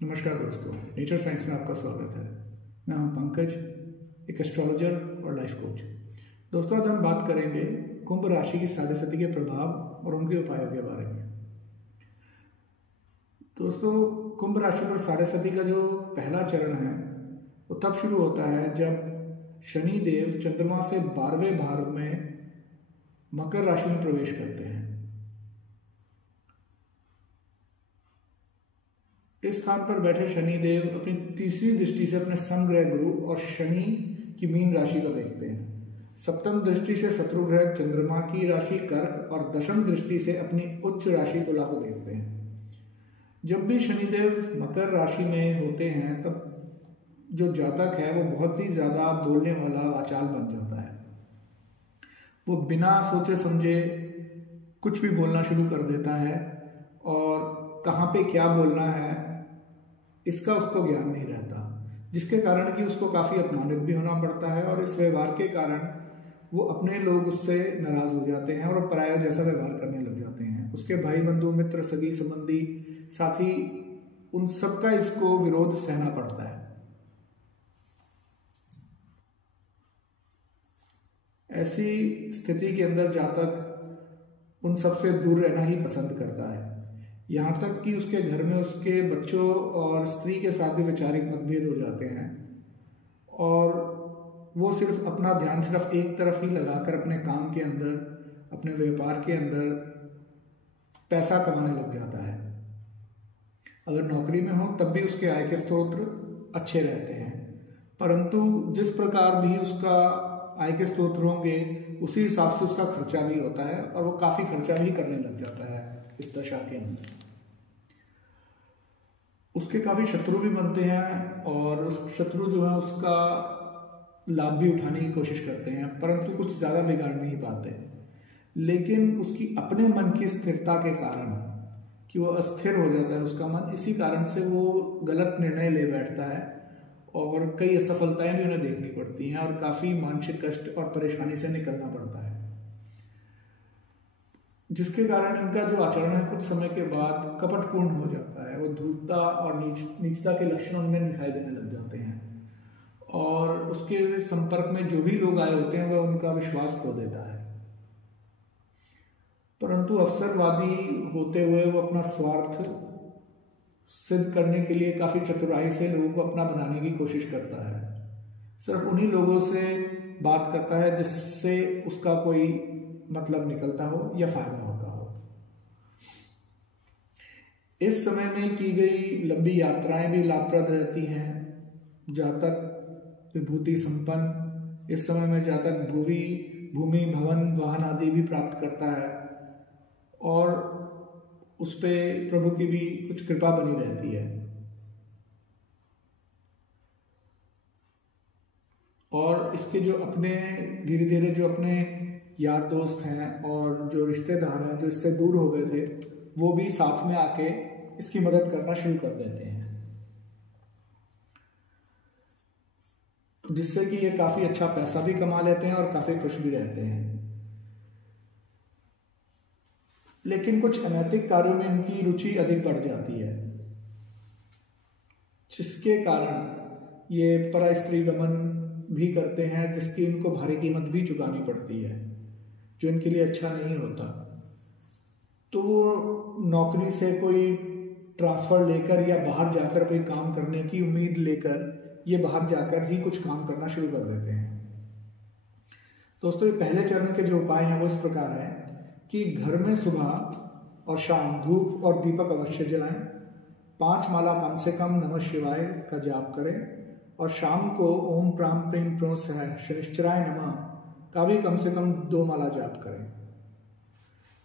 नमस्कार दोस्तों, nature science में आपका स्वागत है। मैं हूं पंकज, एक एस्ट्रोलॉजर और लाइफ कोच। दोस्तों, आज हम बात करेंगे कुंभ राशि की साढ़े सती के प्रभाव और उनके उपायों के बारे में। दोस्तों, कुंभ राशि पर साढ़े सती का जो पहला चरण है वो तब शुरू होता है जब शनि देव चंद्रमा से 12वें भाव में मकर राशि में प्रवेश करते हैं। इस स्थान पर बैठे शनि देव अपनी तीसरी दृष्टि से अपने समग्रह गुरु और शनि की मीन राशि को देखते हैं। सप्तम दृष्टि से शत्रु ग्रह चंद्रमा की राशि कर्क और दशम दृष्टि से अपनी उच्च राशि तुला को देखते हैं। जब भी शनिदेव मकर राशि में होते हैं तब जो जातक है वो बहुत ही ज्यादा बोलने वाला वाचाल बन जाता है। वो बिना सोचे समझे कुछ भी बोलना शुरू कर देता है और कहाँ पे क्या बोलना है इसका उसको ज्ञान नहीं रहता, जिसके कारण कि उसको काफी अपमानित भी होना पड़ता है और इस व्यवहार के कारण वो अपने लोग उससे नाराज हो जाते हैं और पराया जैसा व्यवहार करने लग जाते हैं। उसके भाई बंधु मित्र सगी संबंधी साथी उन सबका इसको विरोध सहना पड़ता है। ऐसी स्थिति के अंदर जातक उन सबसे दूर रहना ही पसंद करता है। यहाँ तक कि उसके घर में उसके बच्चों और स्त्री के साथ भी वैचारिक मतभेद हो जाते हैं और वो सिर्फ अपना ध्यान सिर्फ एक तरफ ही लगाकर अपने काम के अंदर, अपने व्यापार के अंदर पैसा कमाने लग जाता है। अगर नौकरी में हो तब भी उसके आय के स्रोत अच्छे रहते हैं, परंतु जिस प्रकार भी उसका आय के स्रोत होंगे उसी हिसाब से उसका खर्चा भी होता है और वो काफी खर्चा भी करने लग जाता है। इस दशा के अंदर उसके काफी शत्रु भी बनते हैं और उस शत्रु जो है उसका लाभ भी उठाने की कोशिश करते हैं, परंतु कुछ ज्यादा बिगाड़ नहीं पाते। लेकिन उसकी अपने मन की स्थिरता के कारण कि वो अस्थिर हो जाता है उसका मन, इसी कारण से वो गलत निर्णय ले बैठता है और कई असफलताएं भी उन्हें देखनी पड़ती हैं और काफी मानसिक कष्ट और परेशानी से निकलना पड़ता है, जिसके कारण इनका जो आचरण है कुछ समय के बाद कपटपूर्ण हो जाता है। वो धूर्तता और नीचता के लक्षण उनमें दिखाई देने लग जाते हैं और उसके संपर्क में जो भी लोग आए होते हैं वह उनका विश्वास खो देता है। परंतु अवसरवादी होते हुए वो अपना स्वार्थ सिद्ध करने के लिए काफी चतुराई से लोगों को अपना बनाने की कोशिश करता है। सिर्फ उन्हीं लोगों से बात करता है जिससे उसका कोई मतलब निकलता हो या फायदा होता हो। इस समय में की गई लंबी यात्राएं भी लाभप्रद रहती हैं। जातक विभूति संपन्न इस समय में जातक भूमि भवन वाहन आदि भी प्राप्त करता है और उस पे प्रभु की भी कुछ कृपा बनी रहती है और इसके जो अपने धीरे धीरे जो अपने यार दोस्त हैं और जो रिश्तेदार हैं जो इससे दूर हो गए थे वो भी साथ में आके इसकी मदद करना शुरू कर देते हैं, जिससे कि ये काफी अच्छा पैसा भी कमा लेते हैं और काफी खुश भी रहते हैं। लेकिन कुछ अनैतिक कार्यों में इनकी रुचि अधिक बढ़ जाती है, जिसके कारण ये परा स्त्री गमन भी करते हैं, जिसकी इनको भारी कीमत भी चुकानी पड़ती है, जो इनके लिए अच्छा नहीं होता। तो वो नौकरी से कोई ट्रांसफर लेकर या बाहर जाकर कोई काम करने की उम्मीद लेकर ये बाहर जाकर ही कुछ काम करना शुरू कर देते हैं। दोस्तों, ये पहले चरण के जो उपाय हैं वो इस प्रकार है कि घर में सुबह और शाम धूप और दीपक अवश्य जलाएं, 5 माला कम से कम नमः शिवाय का जाप करें और शाम को ओम प्राम प्रीम प्रो शनिश्चराय नमः का भी कम से कम 2 माला जाप करें।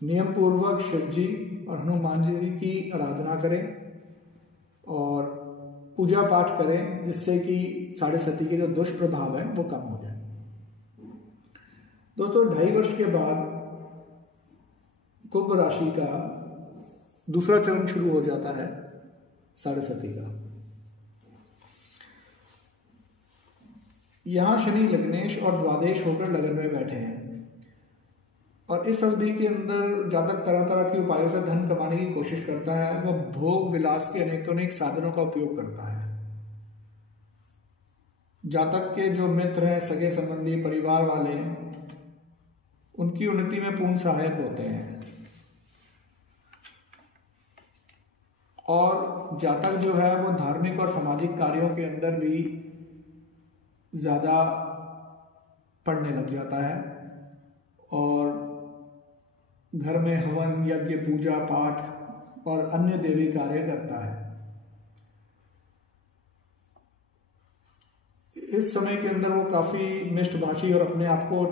नियम पूर्वक शिव जी और हनुमान जी की आराधना करें और पूजा पाठ करें, जिससे कि साढ़े सती के जो दुष्प्रभाव हैं वो कम हो जाए। दोस्तों, 2.5 वर्ष के बाद कुंभ राशि का दूसरा चरण शुरू हो जाता है साढ़े सती का। यहां शनि लग्नेश और द्वादेश होकर लगन में बैठे हैं। और इस अवधि के अंदर जातक तरह तरह के उपायों से धन कमाने की कोशिश करता है। वह भोग विलास के अनेक साधनों का उपयोग करता है। जातक के जो मित्र हैं, सगे संबंधी, परिवार वाले, उनकी उन्नति में पूर्ण सहायक होते हैं। और जातक जो है वो धार्मिक और सामाजिक कार्यों के अंदर भी ज्यादा पढ़ने लग जाता है और घर में हवन, यज्ञ, पूजा पाठ और अन्य देवी कार्य करता है। इस समय के अंदर वो काफी मिष्टभाषी और अपने आप को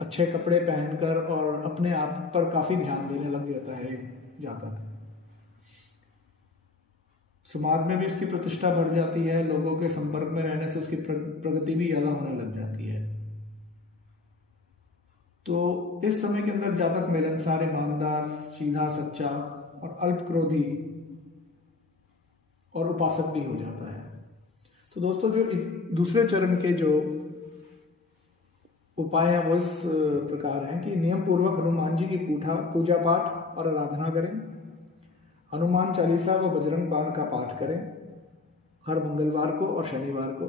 अच्छे कपड़े पहनकर और अपने आप पर काफी ध्यान देने लग जाता है जातक। समाज में भी इसकी प्रतिष्ठा बढ़ जाती है। लोगों के संपर्क में रहने से उसकी प्रगति भी ज्यादा होने लग जाती है। तो इस समय के अंदर जातक मिलनसार, ईमानदार, सीधा, सच्चा और अल्प क्रोधी और उपासक भी हो जाता है। तो दोस्तों, जो दूसरे चरण के जो उपाय हैं वो इस प्रकार हैं कि नियम पूर्वक हनुमान जी की पूजा पाठ और आराधना करें। हनुमान चालीसा व बजरंग बाण का पाठ करें हर मंगलवार को और शनिवार को।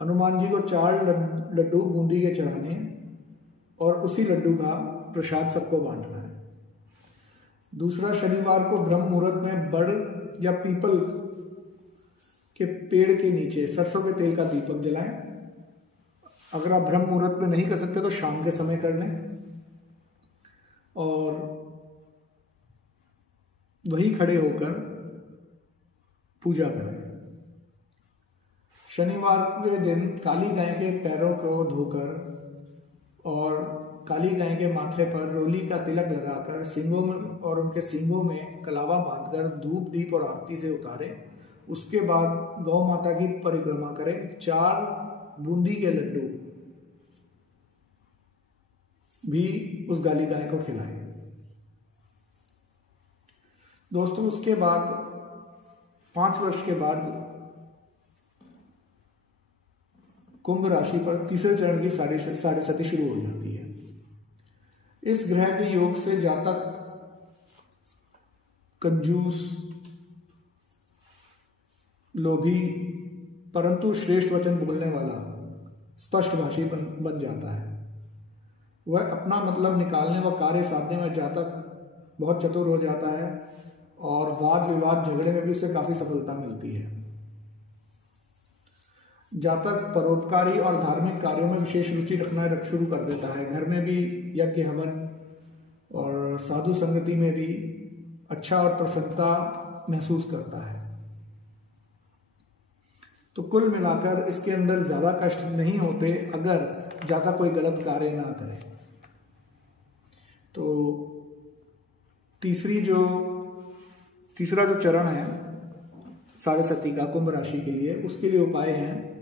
हनुमान जी को 4 लड्डू बूंदी के चढ़ाने और उसी लड्डू का प्रसाद सबको बांटना है। दूसरा, शनिवार को ब्रह्म मुहूर्त में बड़ या पीपल के पेड़ के नीचे सरसों के तेल का दीपक जलाएं। अगर आप ब्रह्म मुहूर्त में नहीं कर सकते तो शाम के समय कर लें और वही खड़े होकर पूजा करें। शनिवार के दिन काली गाय के पैरों को धोकर और काली गाय के माथे पर रोली का तिलक लगाकर सींगों में और उनके सींगों में कलावा बांधकर धूप, दीप और आरती से उतारें। उसके बाद गौ माता की परिक्रमा करें। 4 बूंदी के लड्डू भी उस गाली गाय को खिलाएं। दोस्तों, उसके बाद 5 वर्ष के बाद कुंभ राशि पर तीसरे चरण की साढ़े सती शुरू हो जाती है। इस ग्रह के योग से जातक कंजूस, लोभी परंतु श्रेष्ठ वचन बोलने वाला, स्पष्टभाषी बन जाता है। वह अपना मतलब निकालने व कार्य साधने में जातक बहुत चतुर हो जाता है और वाद विवाद, झगड़े में भी उसे काफी सफलता मिलती है। जातक परोपकारी और धार्मिक कार्यों में विशेष रुचि रखना शुरू कर देता है। घर में भी यज्ञ, हवन और साधु संगति में भी अच्छा और प्रसन्नता महसूस करता है। तो कुल मिलाकर इसके अंदर ज्यादा कष्ट नहीं होते अगर जातक कोई गलत कार्य ना करे। तो तीसरा जो चरण है साढ़े सती का कुंभ राशि के लिए, उसके लिए उपाय हैं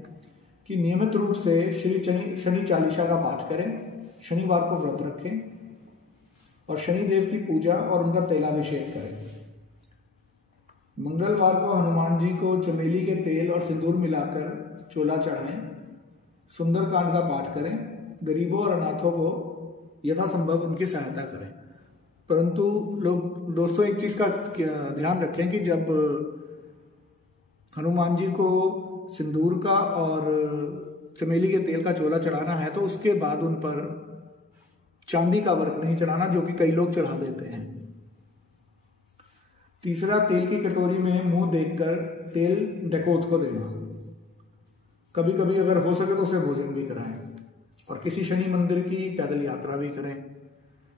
कि नियमित रूप से श्री शनि चालीसा का पाठ करें, शनिवार को व्रत रखें और शनिदेव की पूजा और उनका तेलाभिषेक करें। मंगलवार को हनुमान जी को चमेली के तेल और सिंदूर मिलाकर चोला चढ़ाएं, सुंदरकांड का पाठ करें, गरीबों और अनाथों को यथासंभव उनकी सहायता करें। परंतु लोग दोस्तों एक चीज का ध्यान रखें कि जब हनुमान जी को सिंदूर का और चमेली के तेल का चोला चढ़ाना है तो उसके बाद उन पर चांदी का वर्क नहीं चढ़ाना, जो कि कई लोग चढ़ा देते हैं। तीसरा, तेल की कटोरी में मुंह देखकर तेल डकैत को देना। कभी कभी अगर हो सके तो उसे भोजन भी कराएं और किसी शनि मंदिर की पैदल यात्रा भी करें।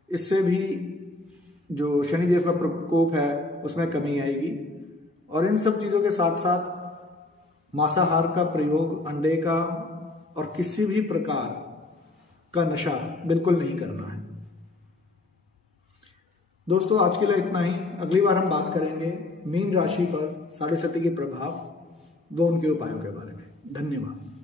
इससे भी जो शनिदेव का प्रकोप है उसमें कमी आएगी। और इन सब चीजों के साथ साथ मांसाहार का प्रयोग, अंडे का और किसी भी प्रकार का नशा बिल्कुल नहीं करना है। दोस्तों, आज के लिए इतना ही। अगली बार हम बात करेंगे मीन राशि पर साढ़े सती के प्रभाव व उनके उपायों के बारे में। धन्यवाद।